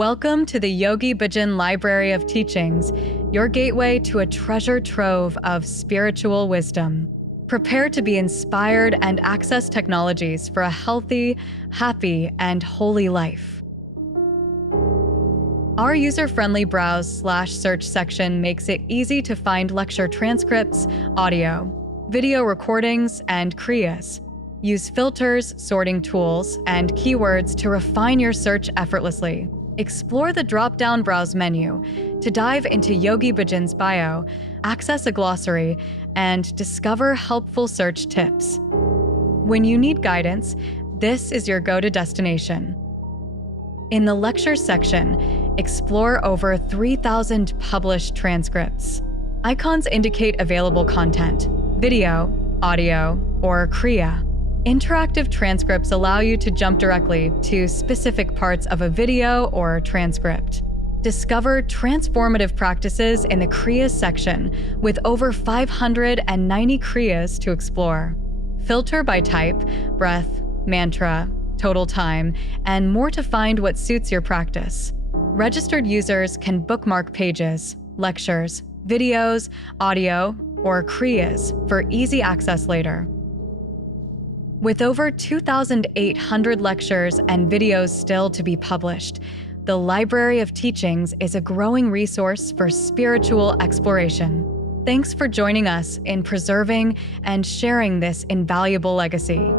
Welcome to the Yogi Bhajan Library of Teachings, your gateway to a treasure trove of spiritual wisdom. Prepare to be inspired and access technologies for a healthy, happy, and holy life. Our user-friendly browse/search section makes it easy to find lecture transcripts, audio, video recordings, and kriyas. Use filters, sorting tools, and keywords to refine your search effortlessly. Explore the drop-down browse menu to dive into Yogi Bhajan's bio, access a glossary, and discover helpful search tips. When you need guidance, this is your go-to destination. In the lectures section, explore over 3,000 published transcripts. Icons indicate available content, video, audio, or kriya. Interactive transcripts allow you to jump directly to specific parts of a video or transcript. Discover transformative practices in the kriyas section with over 590 kriyas to explore. Filter by type, breath, mantra, total time, and more to find what suits your practice. Registered users can bookmark pages, lectures, videos, audio, or kriyas for easy access later. With over 2,800 lectures and videos still to be published, the Library of Teachings is a growing resource for spiritual exploration. Thanks for joining us in preserving and sharing this invaluable legacy.